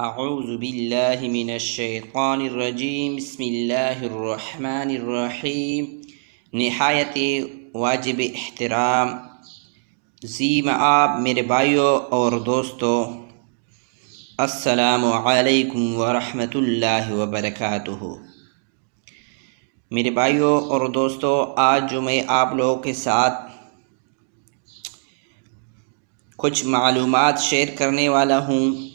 अऊज़ु बिल्लाहि मिनश्शैतानिर्रजीम बिस्मिल्लाहिर्रहमानिर्रहीम। निहायत वाजिब एहतराम ज़ी मआब मेरे भाइयों और दोस्तों, अस्सलामु अलैकुम वरहमतुल्लाहि वबरकातुहू। मेरे भाइयों और दोस्तों, आज जो मैं आप लोगों के साथ कुछ मालूमात शेयर करने वाला हूँ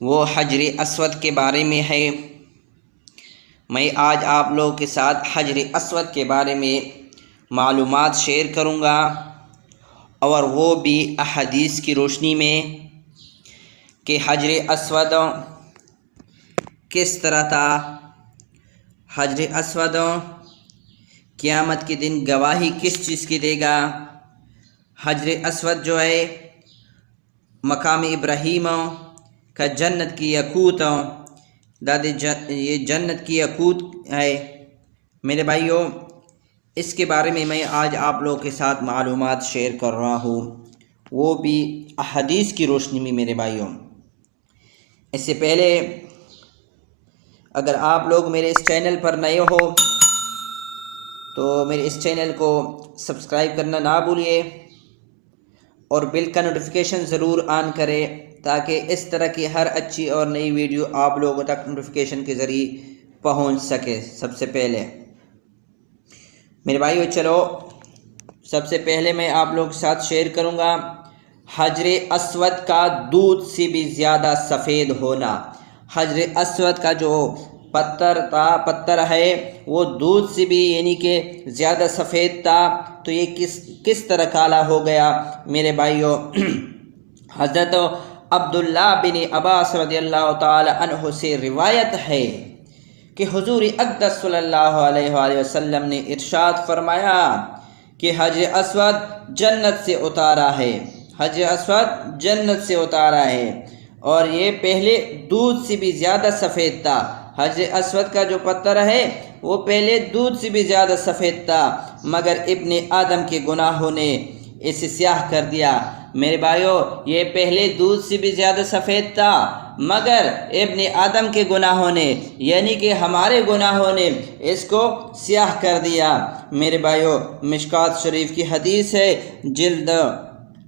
वो हजर अस्वद के बारे में है। मैं आज आप लोगों के साथ हजर अस्वद के बारे में मालूमात शेयर करूँगा, और वो भी अहदीस की रोशनी में कि हजर अस्वद किस तरह था। हजर अस्वद क़यामत के दिन गवाही किस चीज़ की देगा। हजर अस्वद जो है मकाम इब्राहीम का जन्नत की यकूत ये जन्नत की यकूत है। मेरे भाइयों, इसके बारे में मैं आज आप लोगों के साथ मालूमात शेयर कर रहा हूँ, वो भी अहदीस की रोशनी में। मेरे भाइयों, इससे पहले अगर आप लोग मेरे इस चैनल पर नए हो तो मेरे इस चैनल को सब्सक्राइब करना ना भूलिए और बिल का नोटिफिकेशन ज़रूर ऑन करें, ताकि इस तरह की हर अच्छी और नई वीडियो आप लोगों तक नोटिफिकेशन के ज़रिए पहुंच सके सबसे पहले। मेरे भाइयों, चलो सबसे पहले मैं आप लोगों के साथ शेयर करूंगा हजर अस्वद का दूध से भी ज़्यादा सफ़ेद होना। हजर अस्वद का जो पत्थर है वो दूध से भी यानी कि ज़्यादा सफ़ेद था, तो ये किस तरह काला हो गया। मेरे भाइयों, हज़रत अब्दुल्ला बिन अब्बास रज़ियल्लाहु ताला अन्हु से रिवायत है कि हुज़ूर अक़दस सल्लल्लाहु अलैहि वसल्लम ने इरशाद फरमाया कि हजर अस्वद जन्नत से उतारा है। हजर अस्वद जन्नत से उतारा है, और ये पहले दूध से भी ज़्यादा सफ़ेद था। हजर अस्वद का जो पत्थर है वो पहले दूध से भी ज़्यादा सफ़ेद था, मगर इब्ने आदम के गुनाहों ने इसे स्याह कर दिया। मेरे भाइयों, ये पहले दूध से भी ज़्यादा सफ़ेद था, मगर इब्ने आदम के गुनाहों ने यानी कि हमारे गुनाहों ने इसको स्याह कर दिया। मेरे भाइयों, मिशकात शरीफ की हदीस है, जिल्द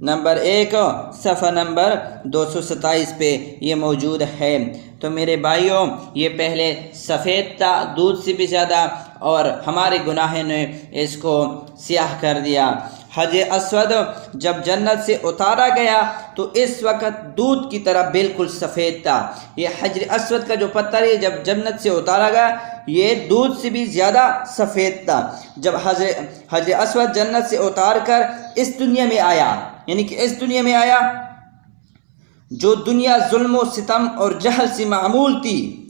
नंबर 1 सफ़ा नंबर 227 पे ये मौजूद है। तो मेरे भाइयों, ये पहले सफ़ेद था दूध से भी ज़्यादा, और हमारे गुनाह ने इसको स्याह कर दिया। हजर अस्वद जब जन्नत से उतारा गया तो इस वक्त दूध की तरह बिल्कुल सफ़ेद था। ये हजर अस्वद का जो पत्थर है जब जन्नत से उतारा गया ये दूध से भी ज़्यादा सफ़ेद था। जब हजर अस्वद जन्नत से उतार कर इस दुनिया में आया, यानी कि इस दुनिया में आया, जो दुनिया जुल्म व सितम और जहल से मामूल थी,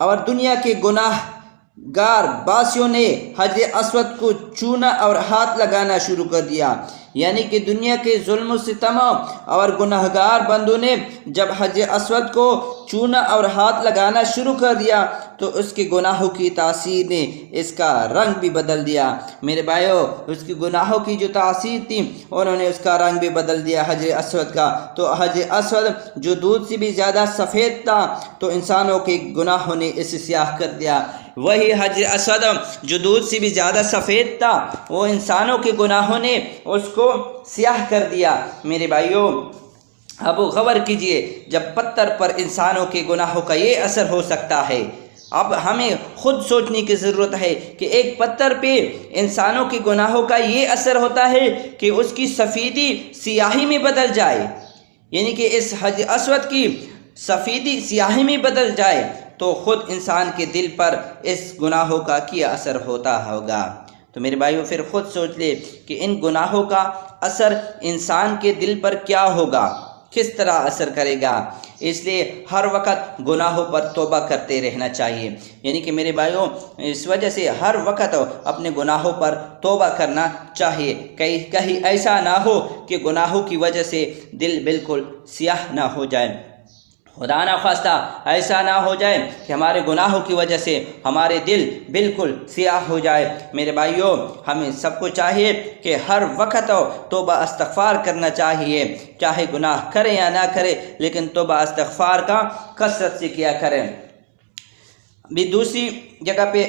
और दुनिया के गुनाहगार बासियों ने हजर अस्वद को छूना और हाथ लगाना शुरू कर दिया। यानी कि दुनिया के जुल्म सितम और गुनाहगार बंदों ने जब हजर अस्वद को छूना और हाथ लगाना शुरू कर दिया तो उसके गुनाहों की तासीर ने इसका रंग भी बदल दिया। मेरे भाइयों, उसके गुनाहों की जो तासीर थी उन्होंने उसका रंग भी बदल दिया हजर अस्वद का। तो हजर अस्वद जो दूध से भी ज़्यादा सफ़ेद था, तो इंसानों के गुनाहों ने इसे स्याह कर दिया। वही हजर अस्वद जो दूध से भी ज़्यादा सफ़ेद था, वो इंसानों के गुनाहों ने उसको स्याह कर दिया। मेरे भाइयों, अब गौर कीजिए, जब पत्थर पर इंसानों के गुनाहों का ये असर हो सकता है, अब हमें खुद सोचने की ज़रूरत है कि एक पत्थर पे इंसानों के गुनाहों का ये असर होता है कि उसकी सफ़ेदी सियाही में बदल जाए, यानी कि इस हजर अस्वद की सफ़ेदी सियाही में बदल जाए, तो ख़ुद इंसान के दिल पर इस गुनाहों का क्या असर होता होगा। तो मेरे भाइयों, फिर ख़ुद सोच ले कि इन गुनाहों का असर इंसान के दिल पर क्या होगा, किस तरह असर करेगा। इसलिए हर वक्त गुनाहों पर तौबा करते रहना चाहिए। यानी कि मेरे भाइयों, इस वजह से हर वक्त अपने गुनाहों पर तौबा करना चाहिए। कहीं ऐसा ना हो कि गुनाहों की वजह से दिल बिल्कुल स्याह ना हो जाए। खुदा ना खास्ता ऐसा ना हो जाए कि हमारे गुनाहों की वजह से हमारे दिल बिल्कुल सियाह हो जाए। मेरे भाइयों, हमें सबको चाहिए कि हर वक्त तौबा इस्तग़फ़ार करना चाहिए, चाहे गुनाह करें या ना करें, लेकिन तौबा इस्तग़फ़ार का कसरत से किया करें। अभी दूसरी जगह पे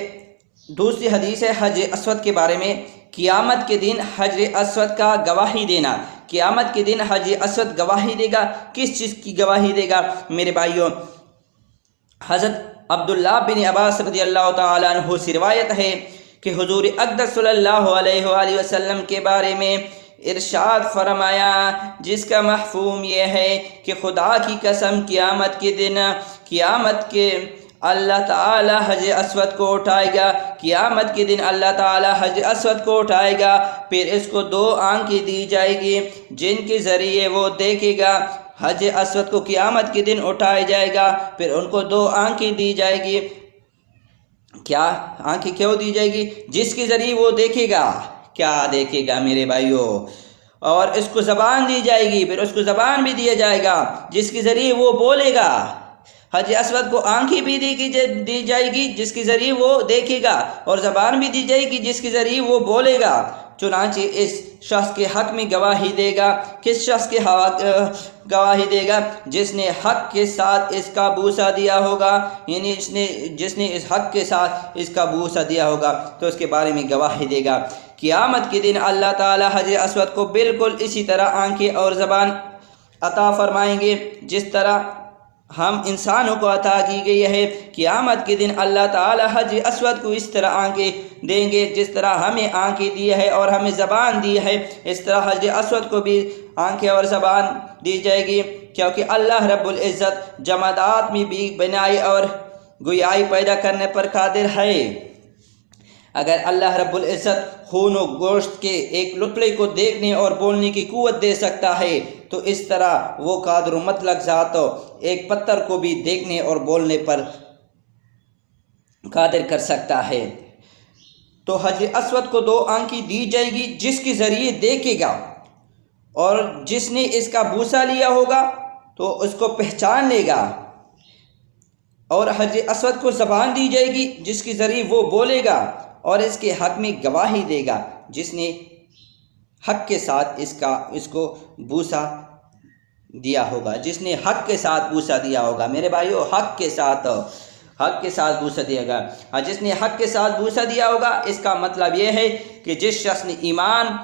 दूसरी हदीस है हज अस्वद के बारे में। क़ियामत के दिन हजर अस्वद का गवाही देना। क़ियामत के दिन हज अस्वद गवाही देगा। किस चीज़ की गवाही देगा मेरे भाइयों? हज़रत अब्दुल्लाह बिन अब्बास रज़ियल्लाहु ताला अन्हु से रिवायत है कि हुज़ूर अक़दस सल्लल्लाहु अलैहि वसल्लम के बारे में इरशाद फरमाया, जिसका मफ़हूम यह है कि खुदा की कसम क़ियामत के अल्लाह ताला हज अस्वद को उठाएगा। क़ियामत के दिन अल्लाह ताला हज अस्वद को उठाएगा, फिर इसको 2 आंखें दी जाएगी जिनके ज़रिए वो देखेगा। हज अस्वद को क़ियामत के दिन उठाया जाएगा, फिर उनको 2 आंखें दी जाएगी। क्या आंखें क्यों दी जाएगी? जिसके ज़रिए वो देखेगा। क्या देखेगा मेरे भाइयों? और इसको ज़बान दी जाएगी, फिर उसको ज़बान भी दिया जाएगा जिसके ज़रिए वो बोलेगा। हज अस्वद को आंखें भी दी जाएगी जिसके ज़रिए वो देखेगा, और ज़बान भी दी जाएगी जिसके ज़रिए वो बोलेगा। चुनांचे इस शख्स के हक़ में गवाही देगा। किस शख्स के गवाही देगा? जिसने हक़ के साथ इसका बूसा दिया होगा, यानी जिसने इस हक़ के साथ इसका बूसा दिया होगा तो उसके बारे में गवाही देगा। क़ियामत के दिन अल्लाह ताला हज अस्वद को बिल्कुल इसी तरह आंखें और ज़बान अता फरमाएंगे जिस तरह हम इंसानों को अता की गई है। क़ियामत के दिन अल्लाह ताला हज अस्वद को इस तरह आंखें देंगे जिस तरह हमें आंखें दी है और हमें ज़बान दी है, इस तरह हज अस्वद को भी आंखें और ज़बान दी जाएगी, क्योंकि अल्लाह रब्बुल इज़्ज़त जमादात में भी बनाई और गुयाई पैदा करने पर कादिर है। अगर अल्लाह रब्बुल इज़्ज़त खून और गोश्त के एक लुत्फ़े को देखने और बोलने की क़ुव्वत दे सकता है, तो इस तरह वो कादिर मुतलक ज़ात एक पत्थर को भी देखने और बोलने पर कादिर कर सकता है। तो हज अस्वद को 2 आंखें दी जाएगी जिसके ज़रिए देखेगा, और जिसने इसका बूसा लिया होगा तो उसको पहचान लेगा। और हज अस्वद को ज़बान दी जाएगी जिसके ज़रिए वो बोलेगा और इसके हक़ में गवाही देगा, जिसने हक़ के साथ इसको बूसा दिया होगा, जिसने हक़ के साथ बूसा दिया होगा। मेरे भाइयों, हक़ के साथ बूसा दिएगा। हाँ, जिसने हक़ के साथ बूसा दिया होगा, इसका मतलब यह है कि जिस शख्स ने ईमान,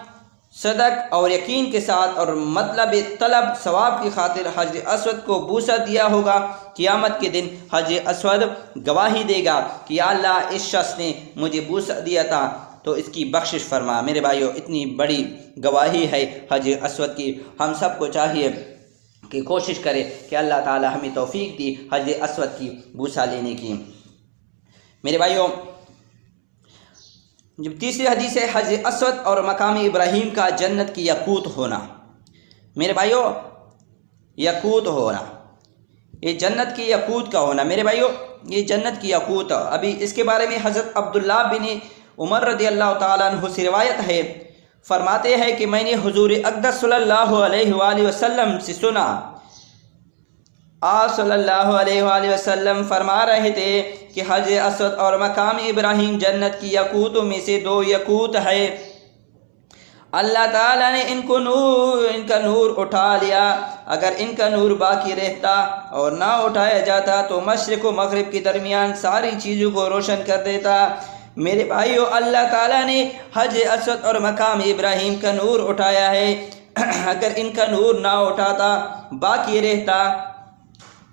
सदक और यकीन के साथ और मतलब तलब सवाब की खातिर हज अस्वद को बूसा दिया होगा, क़ियामत के दिन हज अस्वद गवाही देगा कि या अल्लाह, इस शख्स ने मुझे बूसा दिया था तो इसकी बख्शिश फरमा। मेरे भाइयों, इतनी बड़ी गवाही है हज अस्वद की। हम सबको चाहिए कि कोशिश करें कि अल्लाह ताला हमें तौफीक दी हज अस्वद की बूसा लेने की। मेरे भाइयों, जब तीसरी हदीस है हज अस्वद और मकाम इब्राहीम का जन्नत की यकूत होना। मेरे भाइयों, यकूत होना, ये जन्नत की यकूत का होना। मेरे भाइयों, ये जन्नत की यकूत, अभी इसके बारे में हज़रत अब्दुल्लाह बिन उमर रज़ियल्लाहु ताला अन्हु से रिवायत है, फरमाते हैं कि मैंने हुज़ूर अक़दस सल्लल्लाहु अलैहि वसल्लम से सुना, आप सल्लल्लाहु अलैहि वसल्लम फरमा रहे थे कि हज अस्वद और मकाम इब्राहीम जन्नत की यकूतों में से 2 यकूत है। अल्लाह ताला ने इनका नूर उठा लिया। अगर इनका नूर बाकी रहता और ना उठाया जाता तो मशरिक़ व मग़रिब के दरमियान सारी चीज़ों को रोशन कर देता। मेरे भाइयों, अल्लाह ताला ने हज अस्वद और मकाम इब्राहीम का नूर उठाया है। अगर इनका नूर ना उठाता, बाकी रहता,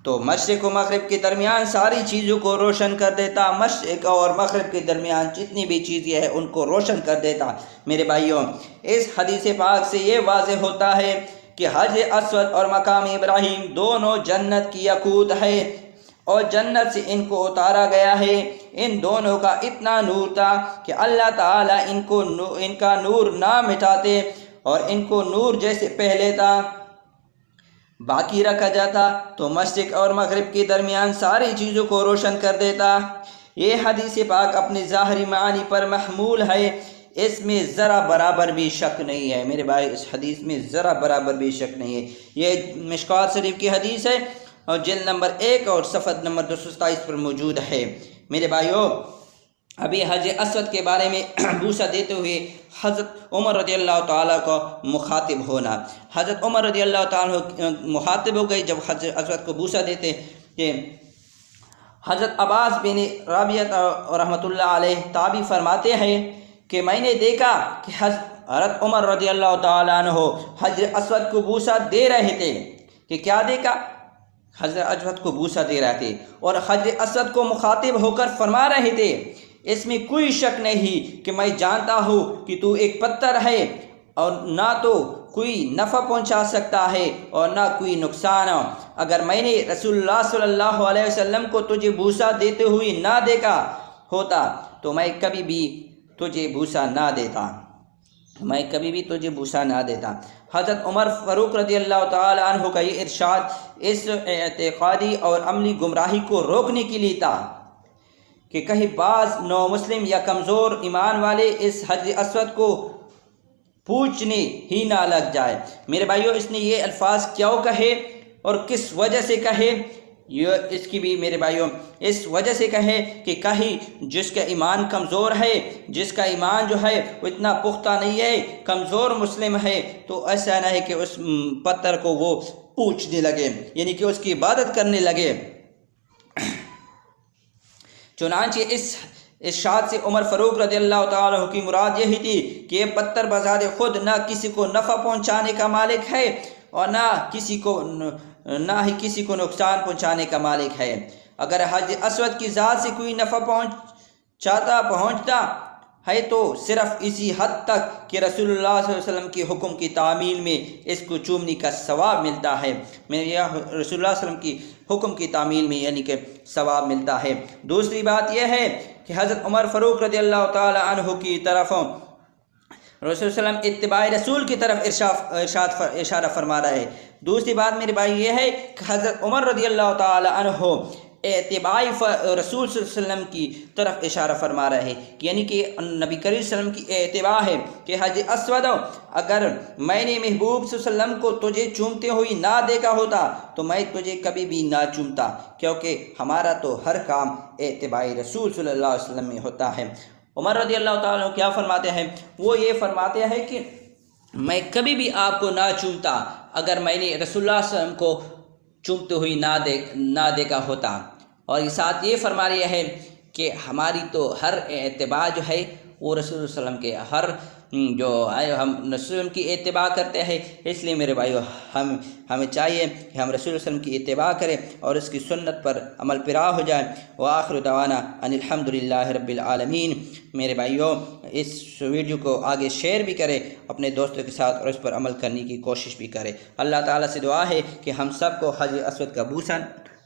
तो मशरिक़ व मग़रिब के दरमियान सारी चीज़ों को रोशन कर देता। मशरिक़ और मग़रिब के दरमियान जितनी भी चीज़ें हैं उनको रोशन कर देता। मेरे भाइयों, इस हदीस पाक से ये वाज़ेह होता है कि हज अस्वद और मकाम इब्राहीम दोनों जन्नत की यकूत है और जन्नत से इनको उतारा गया है। इन दोनों का इतना नूर था कि अल्लाह ताला इनका नूर ना मिटाते और इनको नूर जैसे पहले था बाकी रखा जाता तो मशरिक़ और मग़रिब के दरमियान सारी चीज़ों को रोशन कर देता। ये हदीस पाक अपने ज़ाहिरी मानी पर महमूल है, इसमें ज़रा बराबर भी शक नहीं है। मेरे भाई, इस हदीस में ज़रा बराबर भी शक नहीं है। ये मिशकात शरीफ की हदीस है और जिल्द नंबर 1 और सफ़द नंबर 227 पर मौजूद है। मेरे भाइयों, अभी हज अस्वद के बारे में बूसा देते हुए हज़रत उमर रज़ियल्लाहु ताला को मुखातिब होना। हज़रत उमर रज़ियल्लाहु ताला मुखातिब हो गए जब हज अस्वद को बूसा देते कि हज़रत अब्बास बिन राबिया रहमतुल्लाह अलैह ताबी फरमाते हैं कि मैंने देखा कि हज़रत उमर रज़ियल्लाहु ताला अन्हु हजर अस्वद को बूसा दे रहे थे। कि क्या देखा? हजर अस्वद को बूसा दे रहे थे और हजर अस्वद को मुखातिब होकर फरमा रहे थे, इसमें कोई शक नहीं कि मैं जानता हूँ कि तू एक पत्थर है और ना तो कोई नफ़ा पहुँचा सकता है और ना कोई नुकसान। अगर मैंने रसूलुल्लाह सल्लल्लाहु अलैहि वसल्लम को तुझे बूसा देते हुए ना देखा होता तो मैं कभी भी तुझे बूसा ना देता, हज़रत उमर फ़ारूक रज़ियल्लाहु ताला अन्हु का ये इरशाद इस एतक़ादी और अमली गुमराही को रोकने के लिए था कि कहीं बाज़ नौ मुस्लिम या कमज़ोर ईमान वाले इस हज अस्वद को पूछने ही ना लग जाए। मेरे भाइयों, इसने ये अल्फाज क्यों कहे और किस वजह से कहे, ये इसकी भी मेरे भाइयों इस वजह से कहे कि कहीं जिसका ईमान कमज़ोर है, जिसका ईमान जो है वो इतना पुख्ता नहीं है, कमज़ोर मुस्लिम है, तो ऐसा नहीं कि उस पत्थर को वो पूछने लगे, यानी कि उसकी इबादत करने लगे। चुनांचे इस इरशाद से उमर फ़ारूक रज़ियल्लाहु ताला अन्हु की मुराद यही थी कि ये पत्थर बज़ाते खुद ना किसी को नफ़ा पहुँचाने का मालिक है और ना ही किसी को नुकसान पहुँचाने का मालिक है। अगर हज अस्वद की ज़ात से कोई नफ़ा पहुँचता है तो सिर्फ़ इसी हद तक कि रसूलुल्लाह सल्लल्लाहु अलैहि वसल्लम के हुक्म की तामील में इसको चूमने का सवाब मिलता है। मेरे यह रसूलुल्लाह सल्लल्लाहु अलैहि वसल्लम की हुक्म की तामील में यानी कि सवाब मिलता है। दूसरी बात यह है कि हज़रत उमर फ़ारूक रज़ियल्लाहु ताला अन्हु की तरफ रसूल सल्लल्लाहु अलैहि वसल्लम इत्तिबाए रसूल की तरफ इशारा फरमा रहा है। दूसरी बात मेरे भाई ये है कि हज़रत उमर रज़ियल्लाहु ताला अन्हु इत्तिबाए रसूल सल्लल्लाहु अलैहि वसल्लम की तरफ इशारा फरमा रहा है, यानी कि नबी करीम सल्लल्लाहु अलैहि वसल्लम की इत्तिबा है कि हज अस्वद अगर मैंने महबूब सल्लल्लाहु अलैहि वसल्लम को तुझे चूमते हुए ना देखा होता तो मैं तुझे कभी भी ना चूमता, क्योंकि हमारा तो हर काम इत्तिबाए रसूल सल्लल्लाहु अलैहि वसल्लम में होता है। उमर रज़ियल्लाहु ताला अन्हु क्या फरमाते हैं? वो ये फरमाते हैं कि मैं कभी भी आपको ना चूमता अगर मैंने रसूलुल्लाह सल्लल्लाहु अलैहि वसल्लम को चूमते हुए ना देखा होता। और साथ ये फरमा रहे हैं कि हमारी तो हर इत्तिबा जो है वो रसूल सल्लल्लाहु अलैहि वसल्लम के हर जो है हम रसूल की इत्तिबा करते हैं। इसलिए मेरे भाइयों हमें चाहिए कि हम रसूल सल्लल्लाहु अलैहि वसल्लम की इत्तिबा करें और इसकी सुन्नत पर अमल पेरा हो जाए। व आखिर दवाना अनिल हम्दुलिल्लाहि रब्बिल आलमीन। मेरे भाइयों, इस वीडियो को आगे शेयर भी करें अपने दोस्तों के साथ और इस पर अमल करने की कोशिश भी करें। अल्लाह ताला से दुआ है कि हम सबको हज अस्वद का बूसा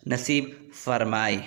नसीब फरमाए।